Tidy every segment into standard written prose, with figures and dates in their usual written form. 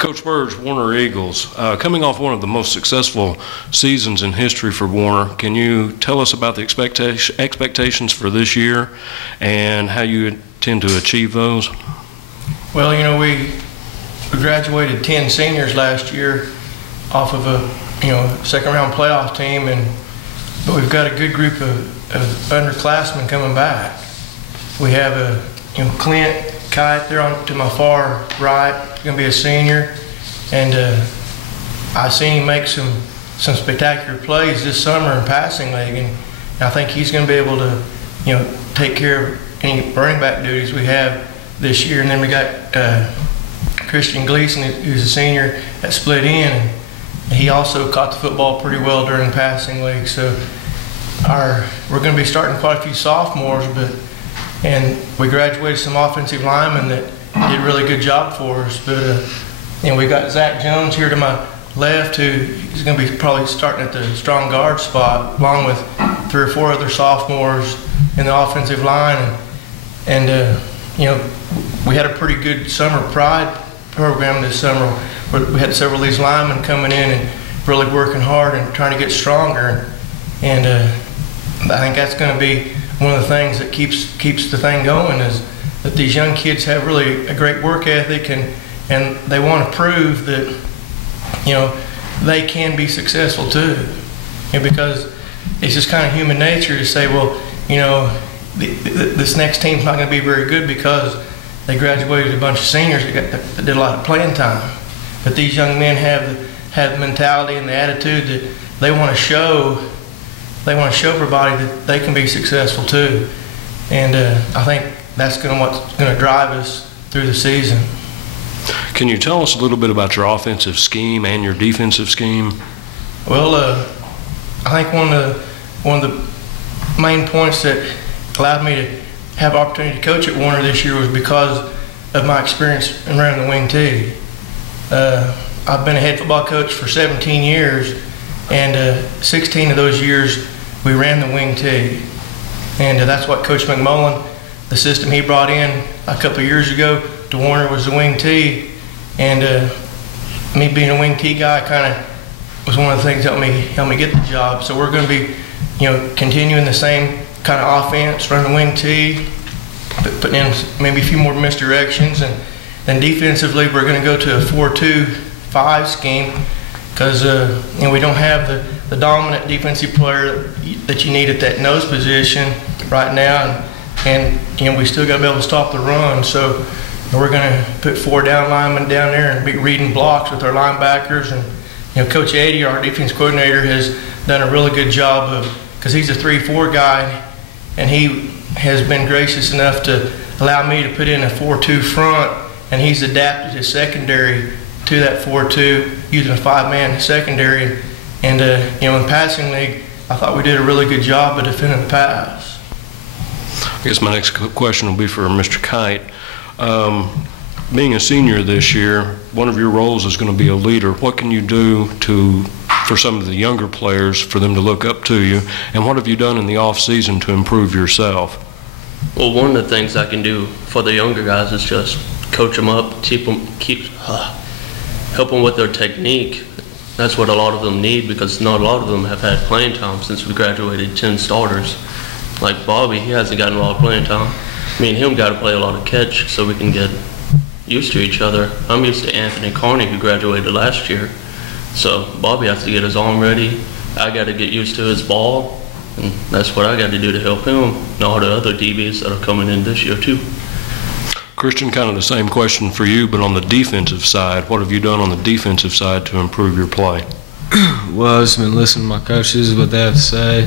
Coach Burge, Warner Eagles, coming off one of the most successful seasons in history for Warner, can you tell us about the expectations for this year and how you intend to achieve those? Well, you know, we graduated 10 seniors last year off of a second round playoff team, but we've got a good group of underclassmen coming back. We have Clint Kite there on to my far right. He's going to be a senior, and I seen him make some spectacular plays this summer in passing league, and I think he's going to be able to take care of any running back duties we have this year. And then we got Christian Gleason, who's a senior that split in, and he also caught the football pretty well during passing league. So we're going to be starting quite a few sophomores, and we graduated some offensive linemen that did a really good job for us. But we got Zach Jones here to my left, who is going to be probably starting at the strong guard spot, along with 3 or 4 other sophomores in the offensive line. And we had a pretty good summer pride program this summer. We had several of these linemen coming in and really working hard and trying to get stronger. And I think that's going to be one of the things that keeps the thing going, is that these young kids have really a great work ethic, and they want to prove that they can be successful too. Because it's just kind of human nature to say, well, this next team's not going to be very good because they graduated a bunch of seniors that did a lot of playing time. But these young men have the mentality and the attitude that they want to show. They want to show everybody that they can be successful too. And I think that's what's going to drive us through the season. Can you tell us a little bit about your offensive scheme and your defensive scheme? Well, I think one of the main points that allowed me to have opportunity to coach at Warner this year was because of my experience in running the wing tee. I've been a head football coach for 17 years, and 16 of those years we ran the wing tee. And that's what Coach McMullen, the system he brought in a couple of years ago to Warner, was the wing tee. And me being a wing tee guy kind of was one of the things that helped me get the job. So we're going to be continuing the same kind of offense, running the wing tee, putting in maybe a few more misdirections. And then defensively, we're going to go to a 4-2-5 scheme, because we don't have the dominant defensive player that you need at that nose position right now, and we still got to be able to stop the run. So we're going to put 4 down linemen down there and be reading blocks with our linebackers. And Coach Eddie, our defense coordinator, has done a really good job because he's a 3-4 guy, and he has been gracious enough to allow me to put in a 4-2 front, and he's adapted his secondary to that 4-2 using a 5-man secondary. And in passing league, I thought we did a really good job of defending the pass. I guess my next question will be for Mr. Kite. Being a senior this year, one of your roles is going to be a leader. What can you do for some of the younger players, for them to look up to you, and what have you done in the off season to improve yourself? Well, one of the things I can do for the younger guys is just coach them up, help them with their technique. That's what a lot of them need, because not a lot of them have had playing time since we graduated 10 starters. Like Bobby, he hasn't gotten a lot of playing time. Me and him got to play a lot of catch so we can get used to each other. I'm used to Anthony Carney, who graduated last year. So Bobby has to get his arm ready. I got to get used to his ball, and that's what I got to do to help him and all the other DBs that are coming in this year too. Christian, kind of the same question for you, but on the defensive side, what have you done on the defensive side to improve your play? Well, I've just been listening to my coaches, what they have to say.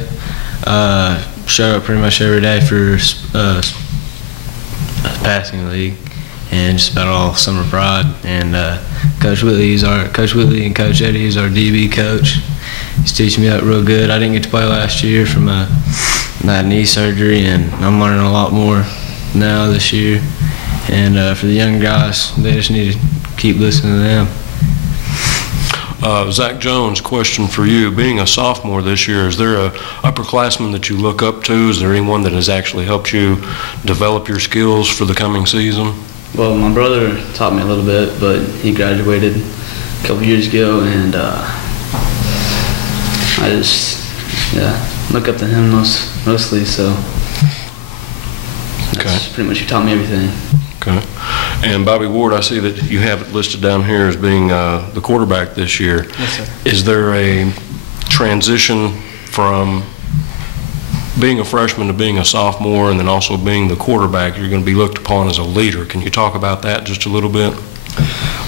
Show up pretty much every day for passing league, and just about all summer pride. And Coach Whitley and Coach Eddie is our DB coach. He's teaching me that real good. I didn't get to play last year from my knee surgery, and I'm learning a lot more now this year. And for the young guys, they just need to keep listening to them. Zach Jones, question for you. Being a sophomore this year, is there a upperclassman that you look up to? Is there anyone that has actually helped you develop your skills for the coming season? Well, my brother taught me a little bit, but he graduated a couple years ago, and I just look up to him mostly. So that's pretty much he taught me everything. Okay. And Bobby Ward, I see that you have it listed down here as being the quarterback this year. Yes, sir. Is there a transition from being a freshman to being a sophomore and then also being the quarterback? You're going to be looked upon as a leader. Can you talk about that just a little bit?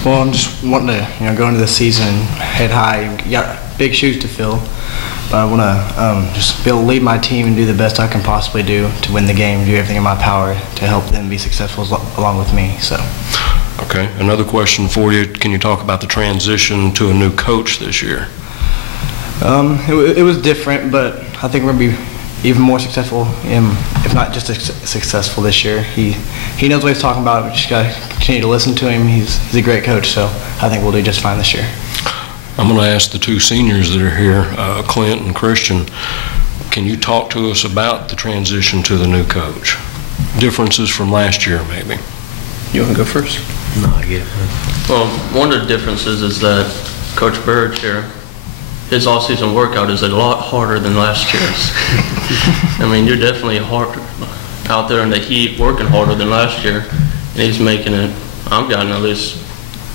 Well, I'm just wanting to, go into the season head high. You got big shoes to fill, but I want to just be able to lead my team and do the best I can possibly do to win the game, do everything in my power to help them be successful along with me. So. Okay. Another question for you. Can you talk about the transition to a new coach this year? It was different, but I think we're going to be even more successful, if not just as successful this year. He knows what he's talking about. We just got to continue to listen to him. He's a great coach, so I think we'll do just fine this year. I'm going to ask the two seniors that are here, Clint and Christian, can you talk to us about the transition to the new coach? Differences from last year, maybe? You want to go first? No, I get it. Well, one of the differences is that Coach Burge here, his off-season workout is a lot harder than last year's. I mean, you're definitely hard out there in the heat, working harder than last year, and he's making it. I've gotten at least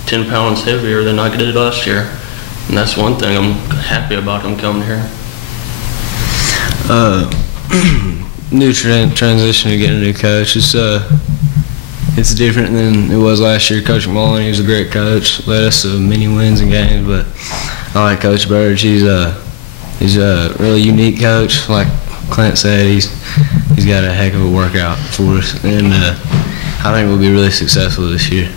10 pounds heavier than I did last year, and that's one thing I'm happy about him coming here. New transition to getting a new coach. It's different than it was last year. Coach McMullen, he was a great coach, led us to many wins and games, but I like Coach Burge. He's a really unique coach. Like Clint said, he's got a heck of a workout for us, and I think we'll be really successful this year.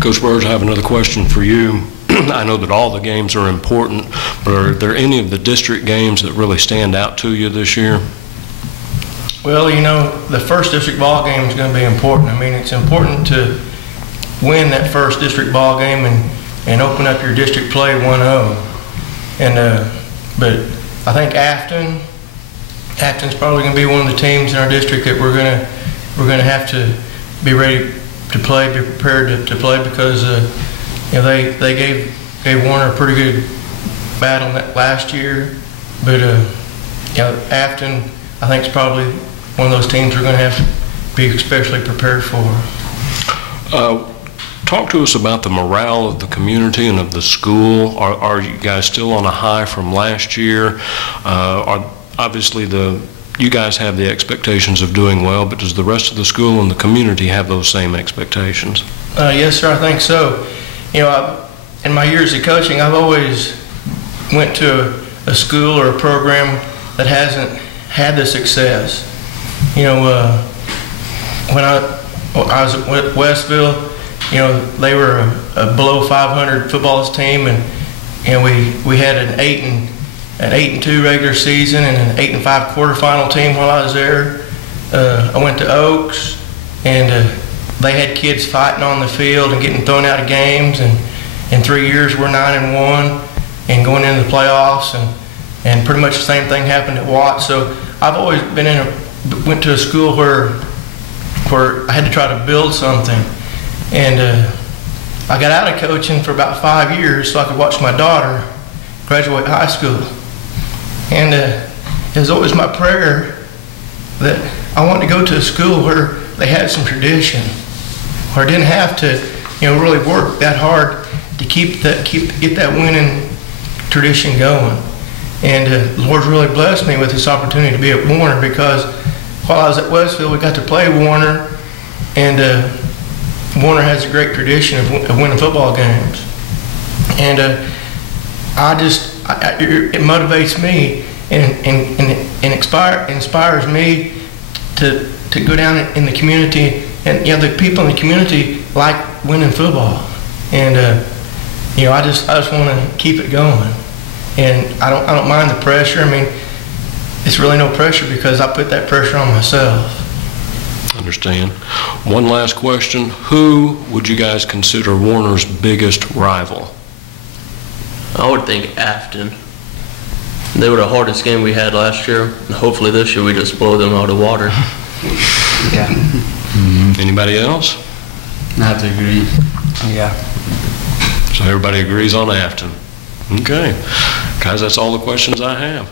Coach Burge, I have another question for you. I know that all the games are important, but are there any of the district games that really stand out to you this year? Well, the first district ball game is going to be important. I mean, it's important to win that first district ball game and open up your district play 1-0. But I think Afton's probably going to be one of the teams in our district that we're going to have to be ready to play, be prepared to play, because they gave Warner a pretty good battle last year. But Afton, I think, is probably one of those teams we're going to have to be especially prepared for. Talk to us about the morale of the community and of the school. Are you guys still on a high from last year? Obviously, you guys have the expectations of doing well, but does the rest of the school and the community have those same expectations? Yes, sir, I think so. In my years of coaching, I've always went to a school or a program that hasn't had the success. When I was at Westville, they were a below 500 football team, and we had an 8-2 regular season and an 8-5 quarterfinal team while I was there. I went to Oaks, and they had kids fighting on the field and getting thrown out of games, and in 3 years we're 9-1 and going into the playoffs, and pretty much the same thing happened at Watts. So I've always went to a school where I had to try to build something. And I got out of coaching for about 5 years so I could watch my daughter graduate high school. And it was always my prayer that I wanted to go to a school where they had some tradition, where I didn't have to, really work that hard to get that winning tradition going. And the Lord's really blessed me with this opportunity to be at Warner, because while I was at Westville, we got to play Warner, and Warner has a great tradition of winning football games. And it motivates me and inspires me to go down in the community, and the people in the community like winning football, and I just want to keep it going, and I don't mind the pressure. I mean, it's really no pressure because I put that pressure on myself. Understand. One last question. Who would you guys consider Warner's biggest rival? I would think Afton. They were the hardest game we had last year, and hopefully this year we just blow them out of the water. Yeah. Anybody else? I have to agree. Yeah. So everybody agrees on Afton. Okay. Guys, that's all the questions I have.